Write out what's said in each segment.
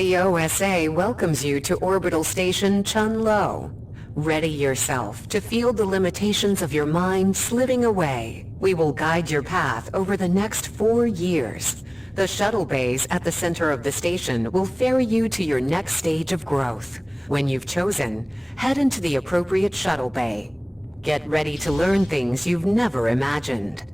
The OSA welcomes you to orbital station Chun-Lo. Ready yourself to feel the limitations of your mind slipping away. We will guide your path over the next 4 years. The shuttle bays at the center of the station will ferry you to your next stage of growth. When you've chosen, head into the appropriate shuttle bay. Get ready to learn things you've never imagined.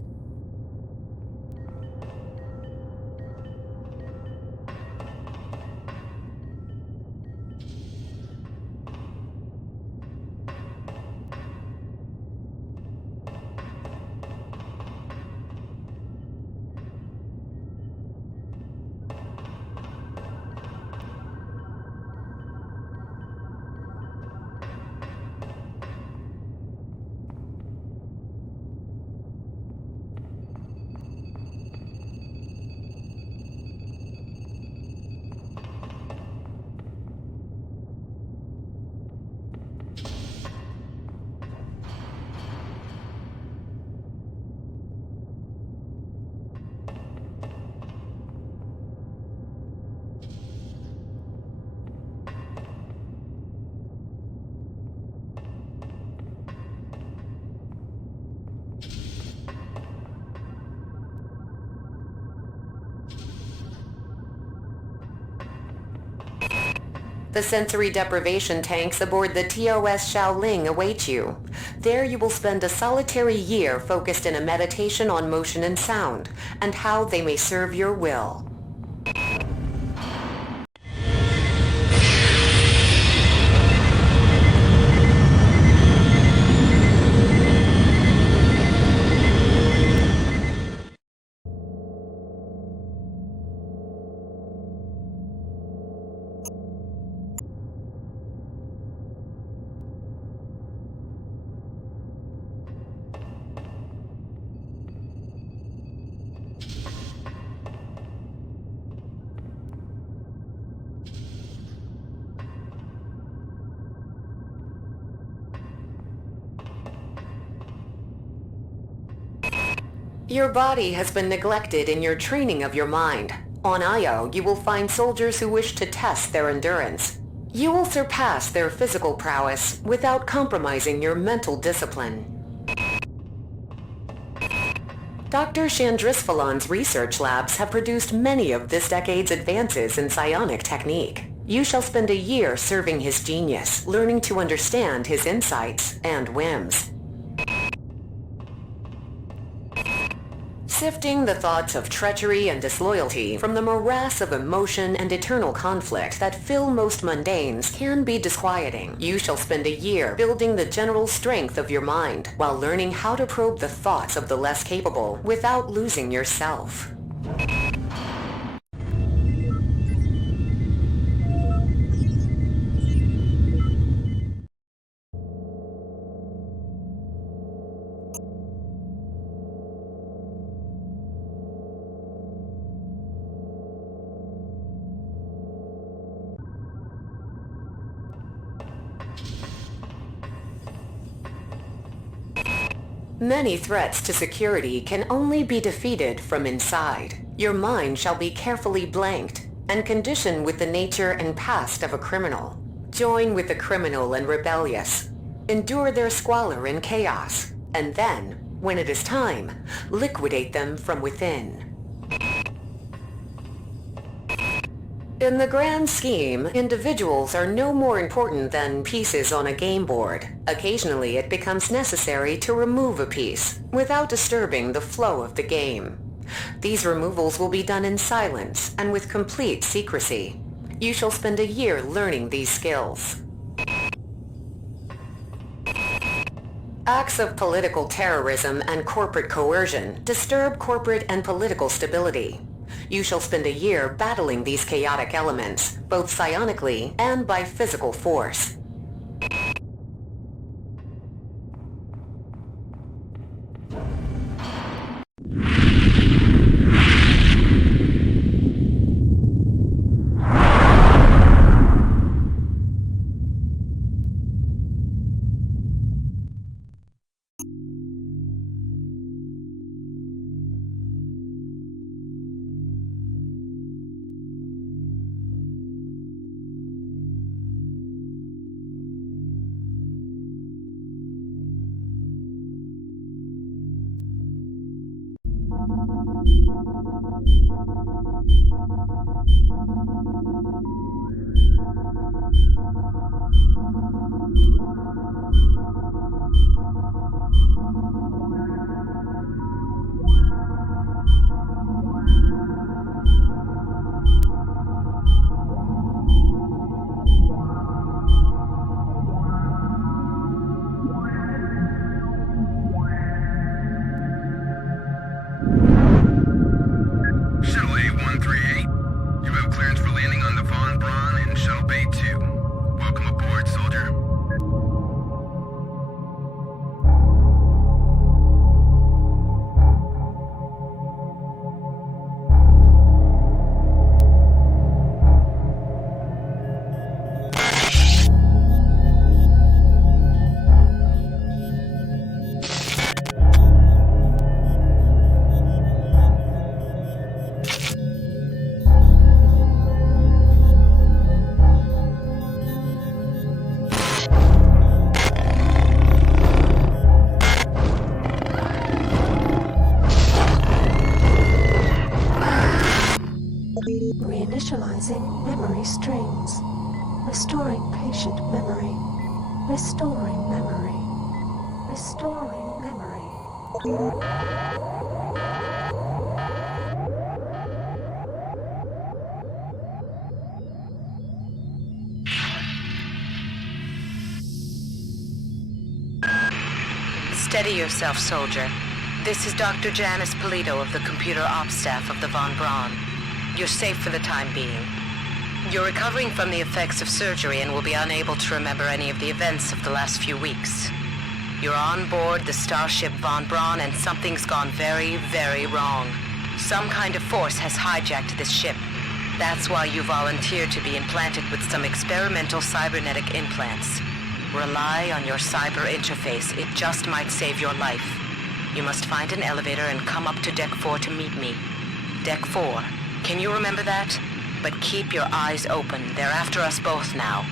The sensory deprivation tanks aboard the TOS Shaoling await you. There you will spend a solitary year focused in a meditation on motion and sound, and how they may serve your will. Your body has been neglected in your training of your mind. On Io, you will find soldiers who wish to test their endurance. You will surpass their physical prowess without compromising your mental discipline. Dr. Chandrisvalan's research labs have produced many of this decade's advances in psionic technique. You shall spend a year serving his genius, learning to understand his insights and whims. Sifting the thoughts of treachery and disloyalty from the morass of emotion and eternal conflict that fill most mundanes can be disquieting. You shall spend a year building the general strength of your mind while learning how to probe the thoughts of the less capable without losing yourself. Many threats to security can only be defeated from inside. Your mind shall be carefully blanked and conditioned with the nature and past of a criminal. Join with the criminal and rebellious. Endure their squalor and chaos. And then, when it is time, liquidate them from within. In the grand scheme, individuals are no more important than pieces on a game board. Occasionally, it becomes necessary to remove a piece without disturbing the flow of the game. These removals will be done in silence and with complete secrecy. You shall spend a year learning these skills. Acts of political terrorism and corporate coercion disturb corporate and political stability. You shall spend a year battling these chaotic elements, both psionically and by physical force. Reinitializing memory strings. Restoring patient memory. Restoring memory. Restoring memory. Steady yourself, soldier. This is Dr. Janice Polito of the Computer Ops Staff of the Von Braun. You're safe for the time being. You're recovering from the effects of surgery and will be unable to remember any of the events of the last few weeks. You're on board the starship Von Braun and something's gone very, very wrong. Some kind of force has hijacked this ship. That's why you volunteered to be implanted with some experimental cybernetic implants. Rely on your cyber interface. It just might save your life. You must find an elevator and come up to Deck 4 to meet me. Deck 4. Can you remember that? But keep your eyes open. They're after us both now.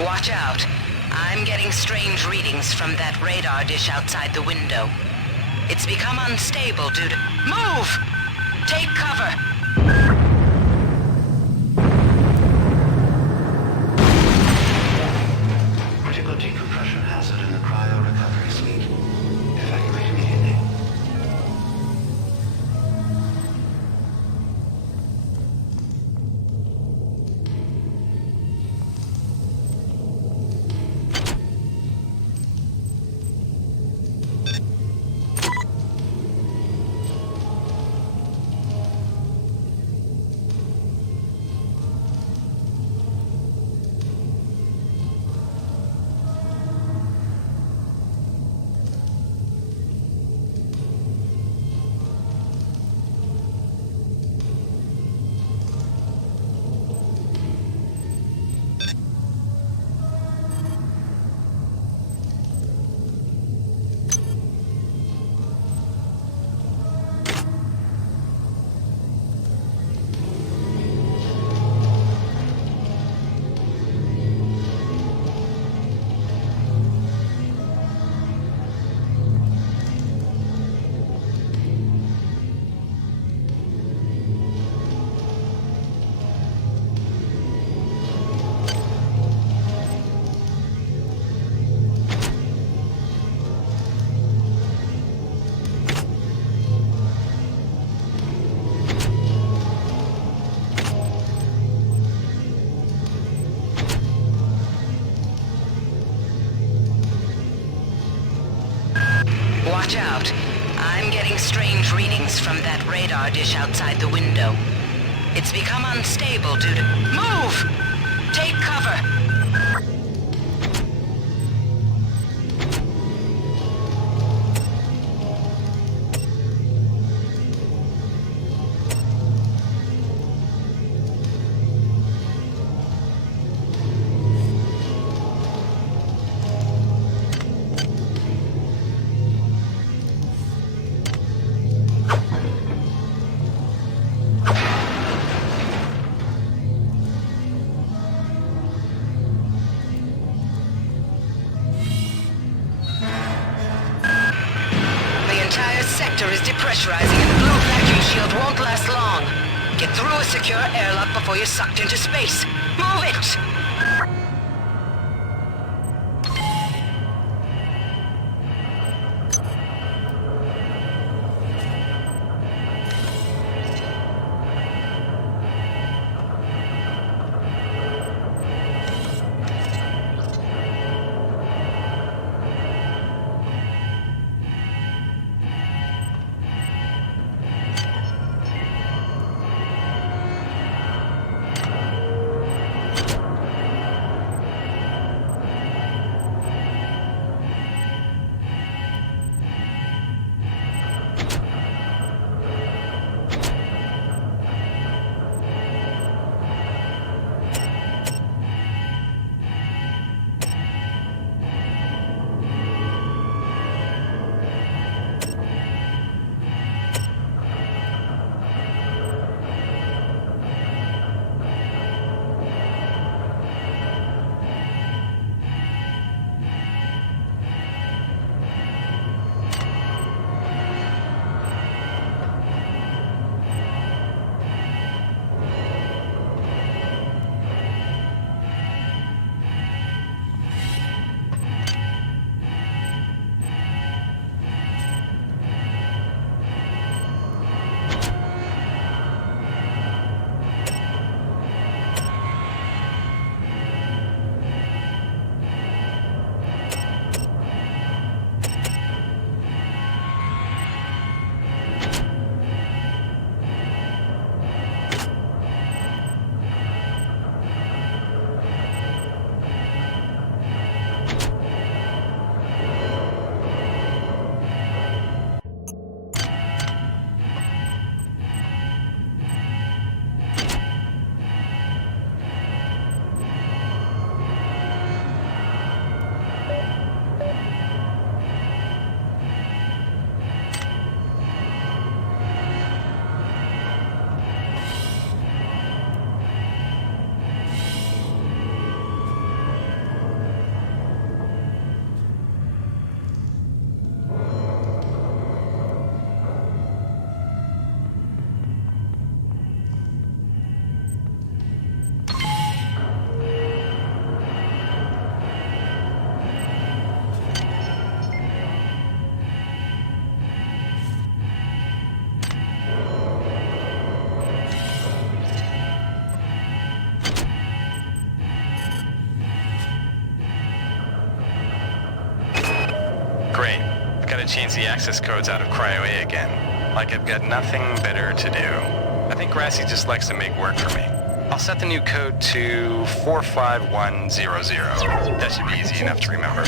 Watch out. I'm getting strange readings from that radar dish outside the window. It's become unstable due to... Move! Take cover! Critical decompression hazard in the cryo recovery suite. Evacuate immediately. Watch out. I'm getting strange readings from that radar dish outside the window. It's become unstable due to... Move! Take cover! through a secure airlock before you're sucked into space. Move it! Great. I've got to change the access codes out of Cryo A again. Like I've got nothing better to do. I think Grassy just likes to make work for me. I'll set the new code to 45100. That should be easy enough to remember.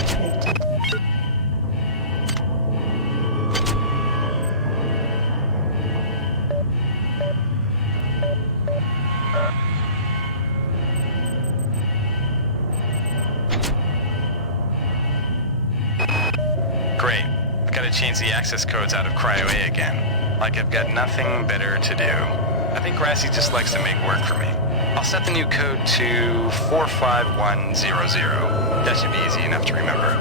Great. I've got to change the access codes out of Cryo A again. Like I've got nothing better to do. I think Grassy just likes to make work for me. I'll set the new code to 45100. That should be easy enough to remember.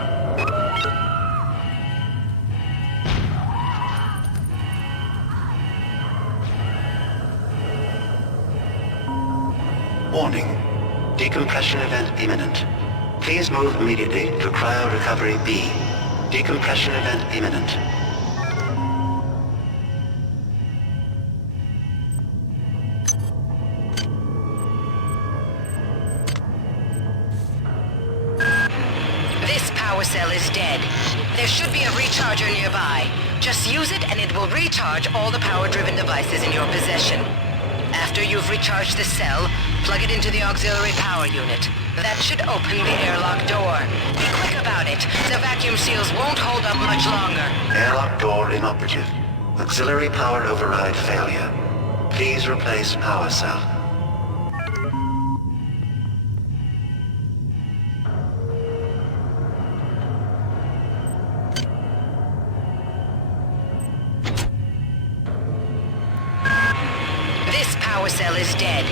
Warning. Decompression event imminent. Please move immediately to Cryo Recovery B. Decompression event imminent. This power cell is dead. There should be a recharger nearby. Just use it and it will recharge all the power-driven devices in your possession. After you've recharged the cell, plug it into the auxiliary power unit. That should open the airlock door. Be quick about it. The vacuum seals won't hold up much longer. Airlock door inoperative. Auxiliary power override failure. Please replace power cell. This power cell is dead.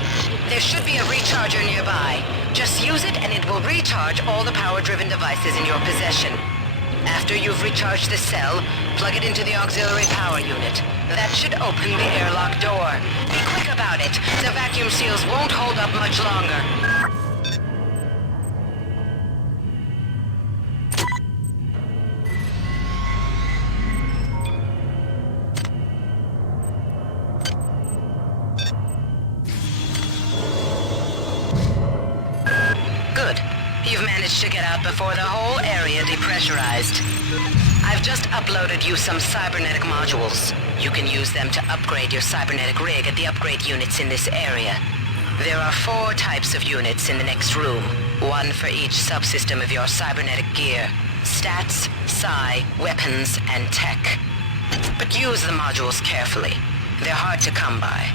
There should be a recharger nearby. Just use it and it will recharge all the power-driven devices in your possession. After you've recharged the cell, plug it into the auxiliary power unit. That should open the airlock door. Be quick about it. seals won't hold up much longer. Good. You've managed to get out before the whole area depressurized. I've just uploaded you some cybernetic modules. You can use them to upgrade your cybernetic rig at the upgrade units in this area. There are 4 types of units in the next room, 1 for each subsystem of your cybernetic gear. Stats, psi, weapons, and tech. But use the modules carefully. They're hard to come by.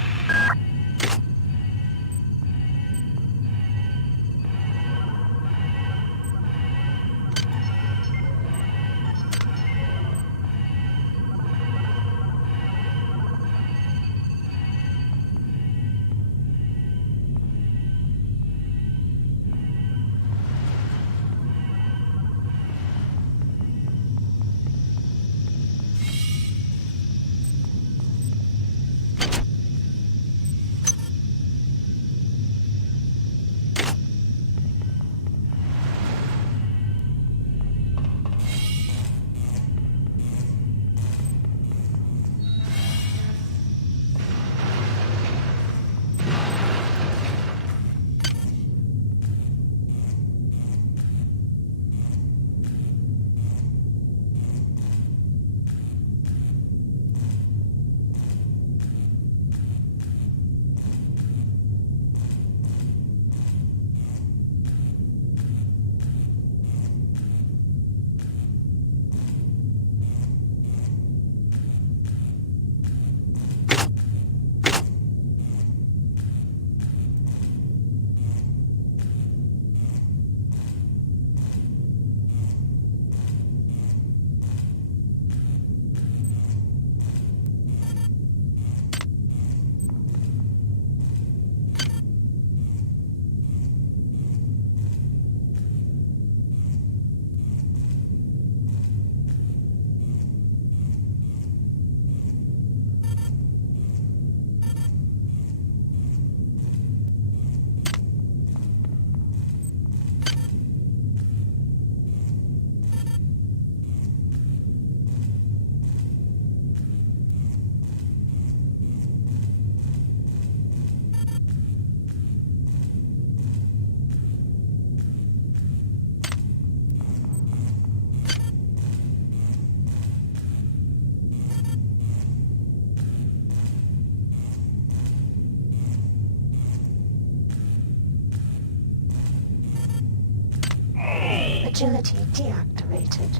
Agility deactivated.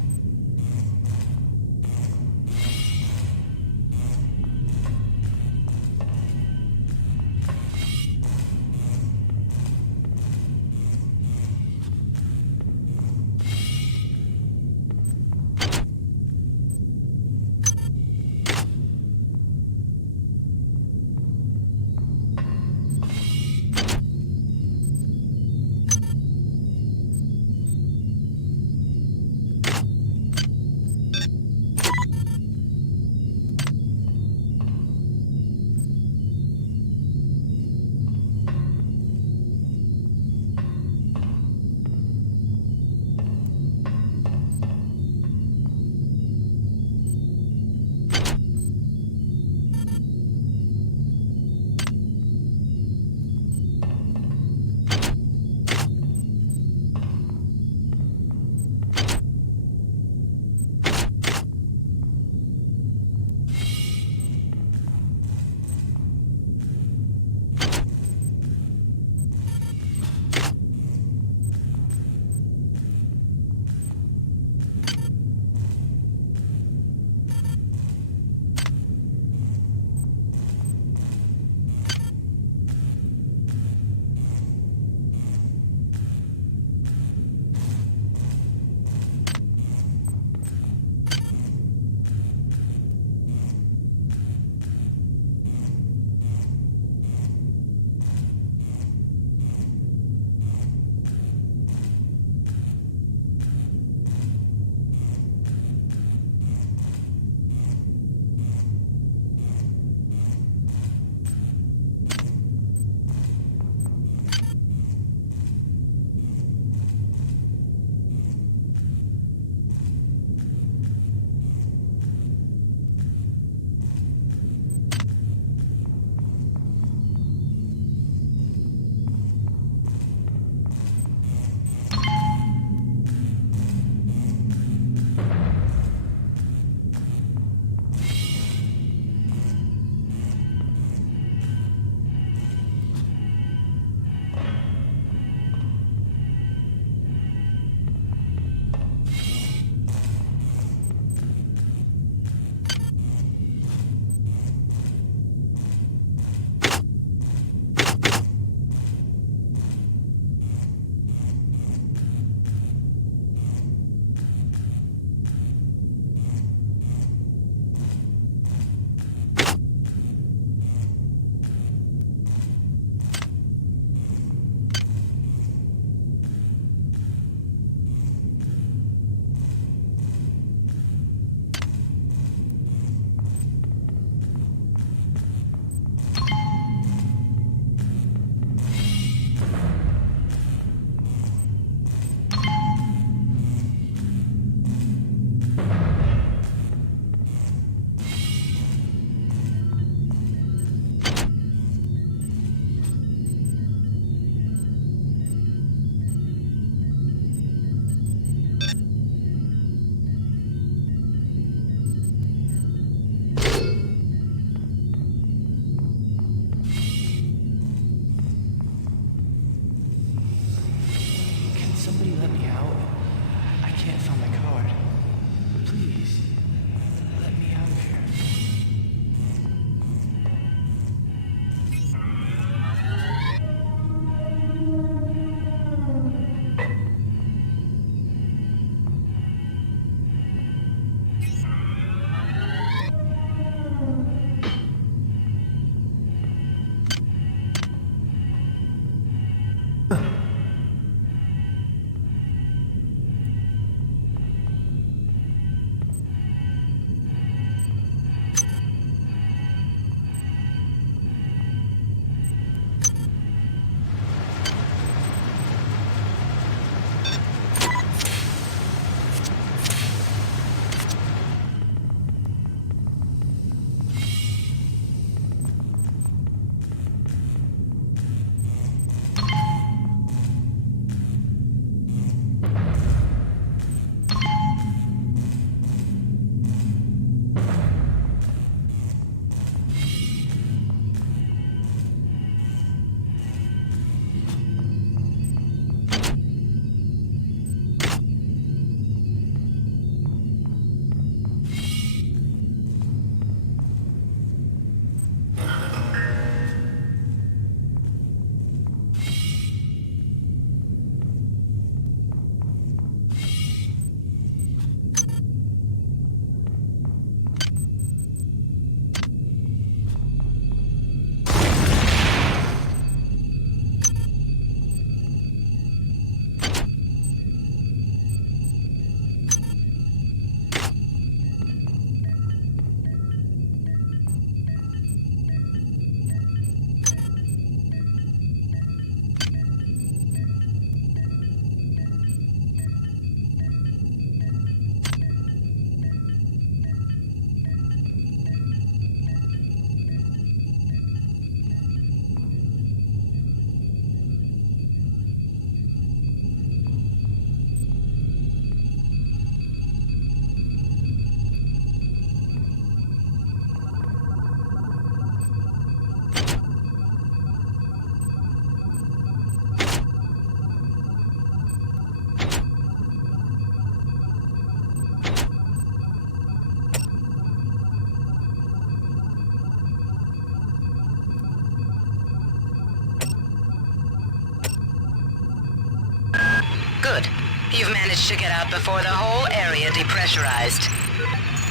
Good. You've managed to get out before the whole area depressurized.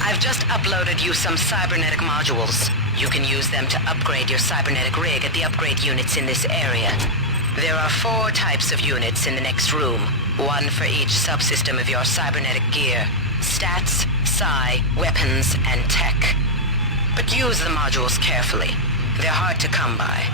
I've just uploaded you some cybernetic modules. You can use them to upgrade your cybernetic rig at the upgrade units in this area. There are 4 types of units in the next room, 1 for each subsystem of your cybernetic gear. Stats, psi, weapons, and tech. But use the modules carefully. They're hard to come by.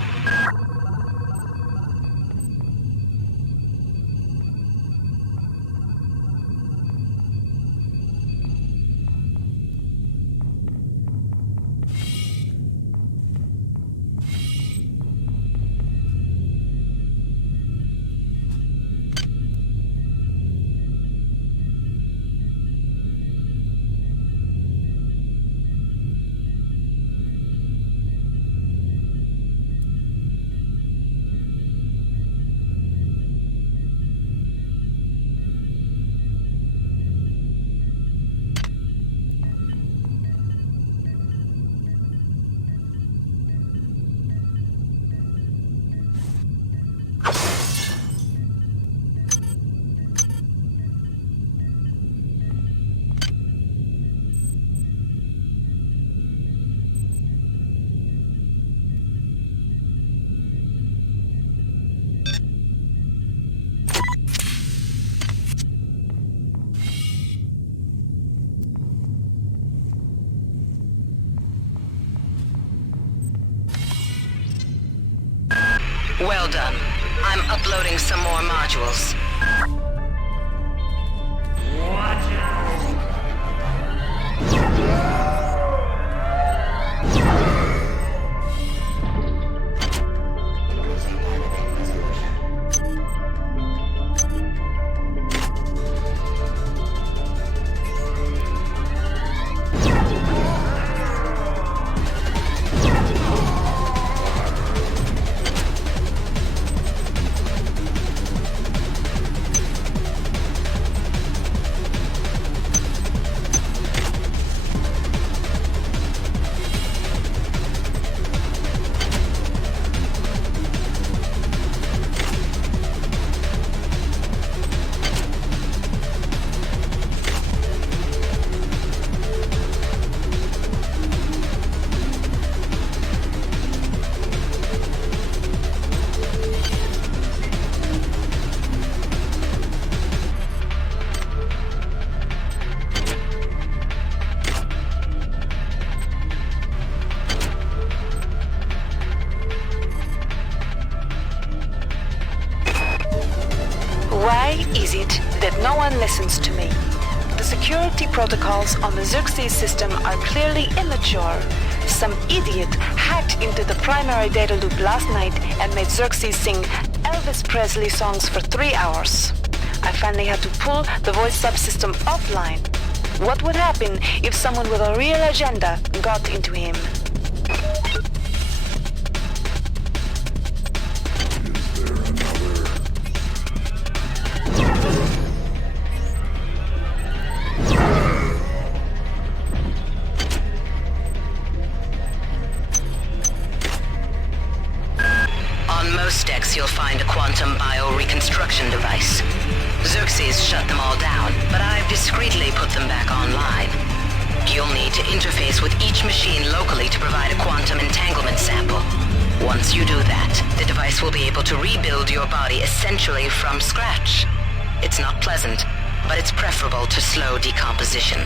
Well done. I'm uploading some more modules. No one listens to me. The security protocols on the Xerxes system are clearly immature. Some idiot hacked into the primary data loop last night and made Xerxes sing Elvis Presley songs for 3 hours. I finally had to pull the voice subsystem offline. What would happen if someone with a real agenda got into him? On most decks, you'll find a quantum bioreconstruction device. Xerxes shut them all down, but I've discreetly put them back online. You'll need to interface with each machine locally to provide a quantum entanglement sample. Once you do that, the device will be able to rebuild your body essentially from scratch. It's not pleasant, but it's preferable to slow decomposition.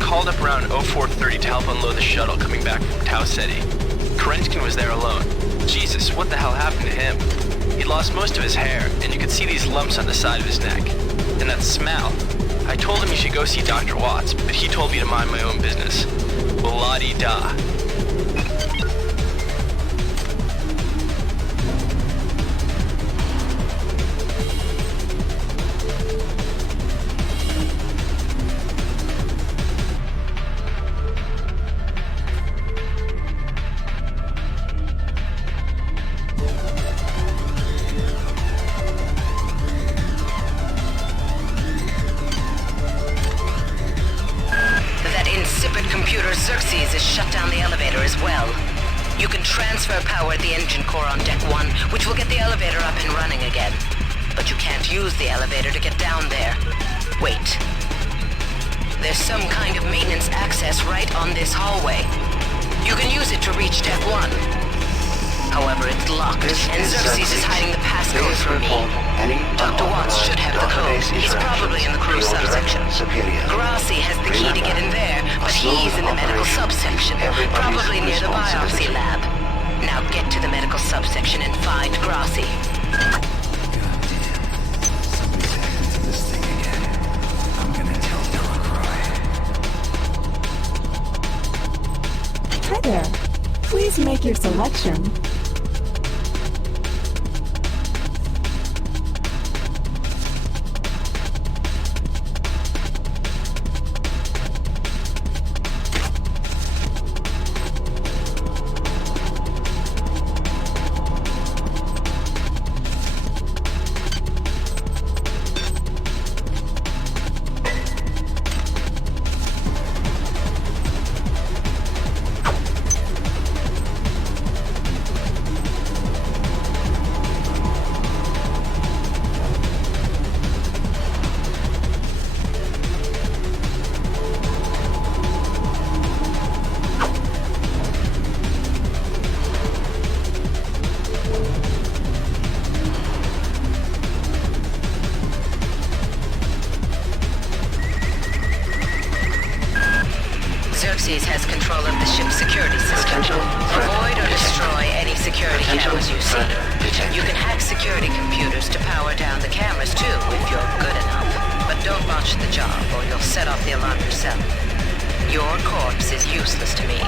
Called up around 0430 to help unload the shuttle coming back from Tau Ceti. Kerenskin was there alone. Jesus, what the hell happened to him? He'd lost most of his hair, and you could see these lumps on the side of his neck. And that smell. I told him he should go see Dr. Watts, but he told me to mind my own business. Well, la-di-da. Xerxes has shut down the elevator as well. You can transfer power at the engine core on Deck 1, which will get the elevator up and running again. But you can't use the elevator to get down there. Wait. There's some kind of maintenance access right on this hallway. You can use it to reach Deck 1. However, it's locked, and Xerxes is hiding the passcode from me. Dr. Watts should have the code. He's probably in the crew subsection. Grassi has the key to get in there, but he's in the medical subsection, probably near the biopsy lab. Now get to the medical subsection and find Grassi. Hi there. Please make your selection. Xerxes has control of the ship's security system. Avoid or destroy any security cameras you see. You can hack security computers to power down the cameras too, if you're good enough. But don't botch the job, or you'll set off the alarm yourself. Your corpse is useless to me.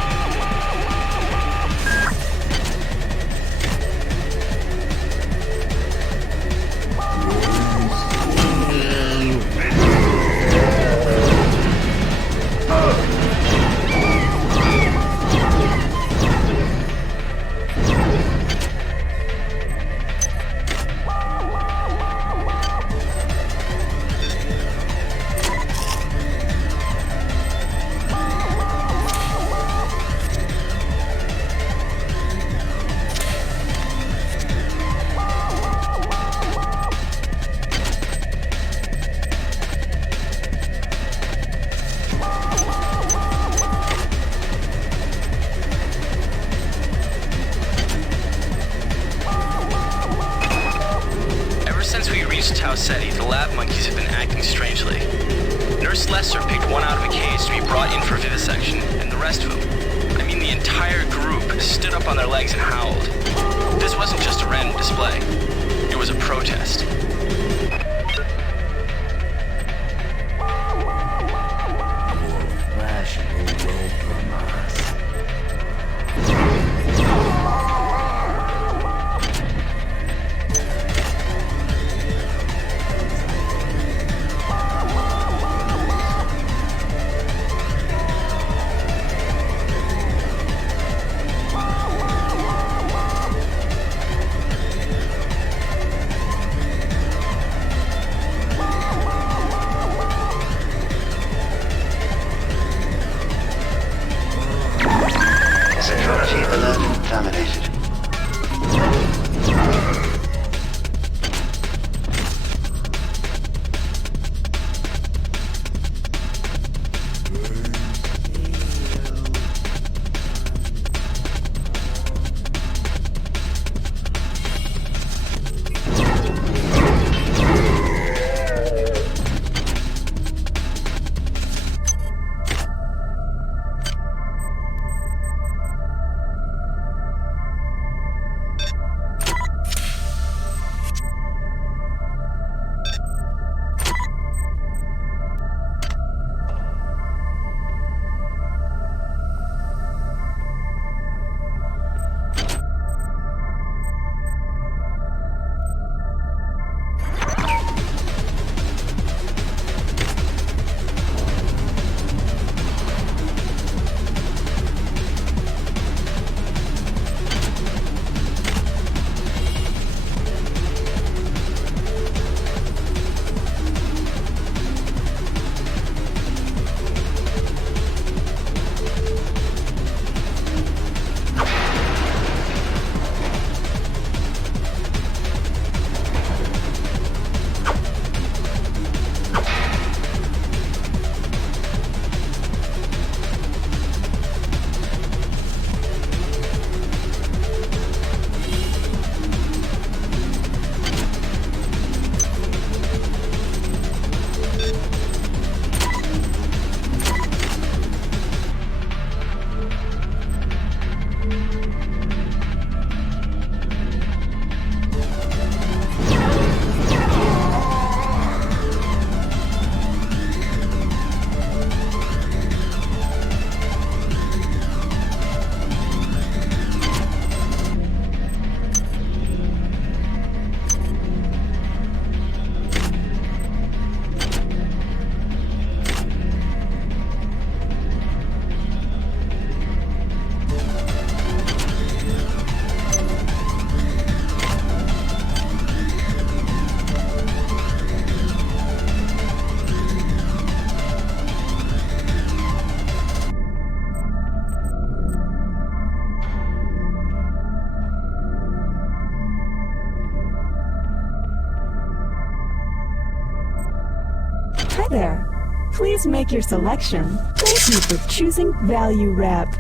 Please make your selection. Thank you for choosing Value Wrap.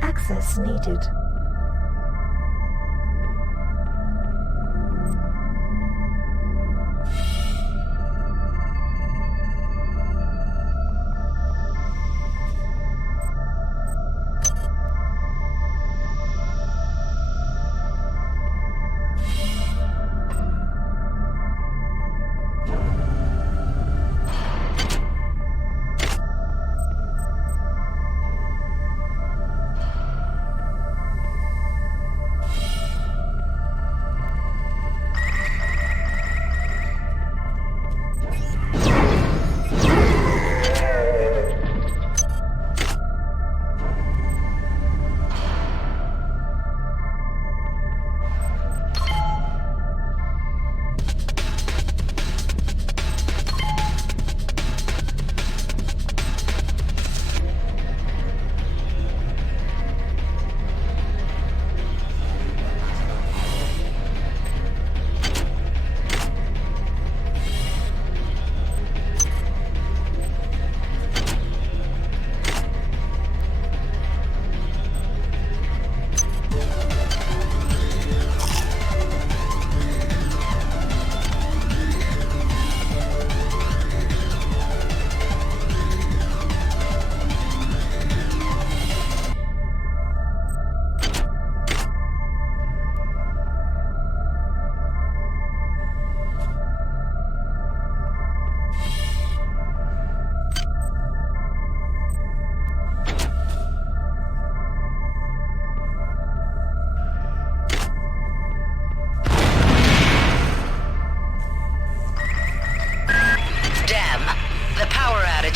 Access needed.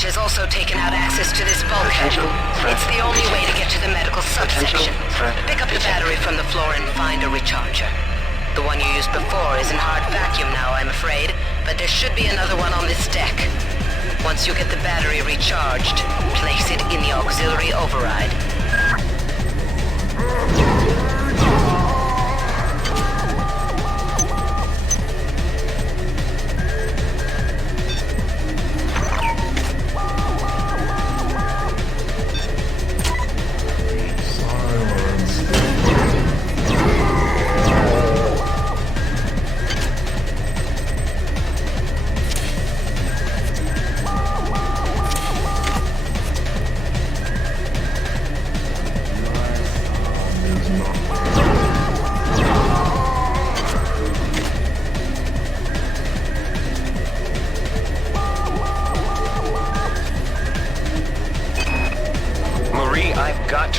Has also taken out access to this bulkhead. It's the only way to get to the medical subsection. Pick up the battery from the floor and find a recharger. The one you used before is in hard vacuum now, I'm afraid, but there should be another one on this deck. Once you get the battery recharged, place it in the auxiliary override.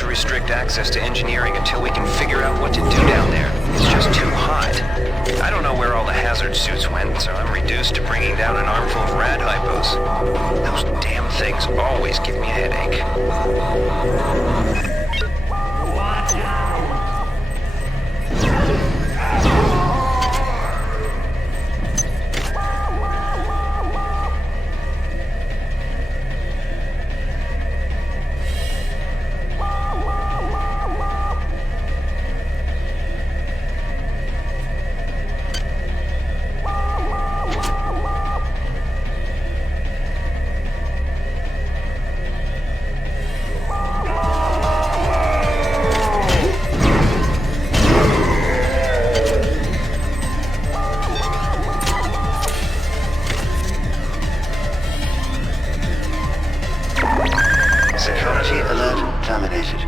Restrict access to engineering until we can figure out what to do down there. It's just too hot. I don't know where all the hazard suits went, so I'm reduced to bringing down an armful of rad hypos. Those damn things always give me a headache. Watch out! Security alert terminated.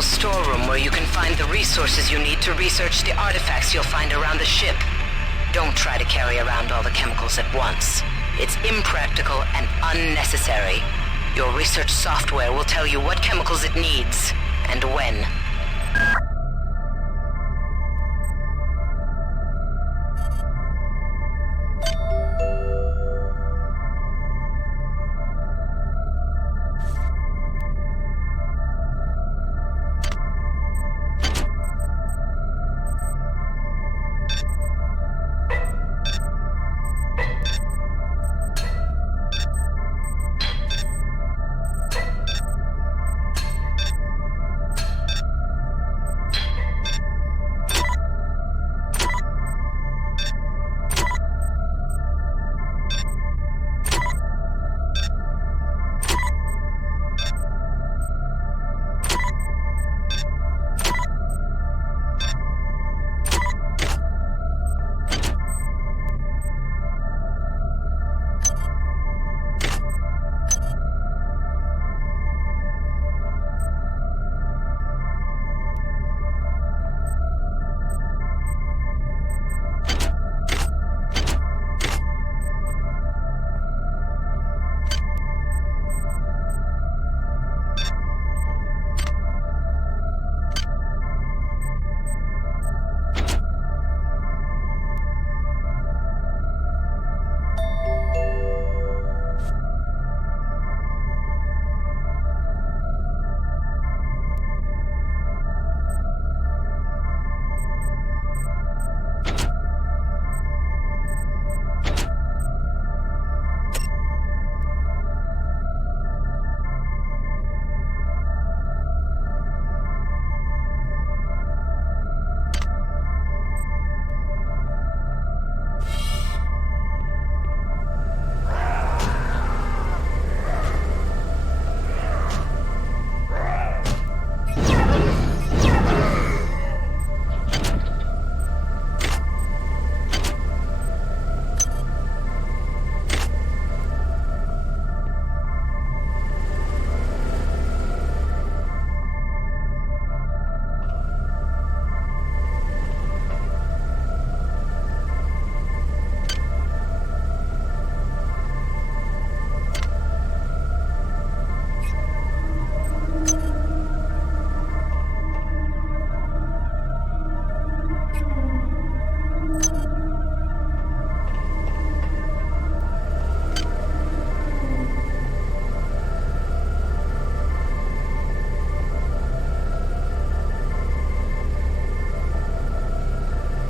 Storeroom where you can find the resources you need to research the artifacts you'll find around the ship. Don't try to carry around all the chemicals at once. It's impractical and unnecessary. Your research software will tell you what chemicals it needs, and when.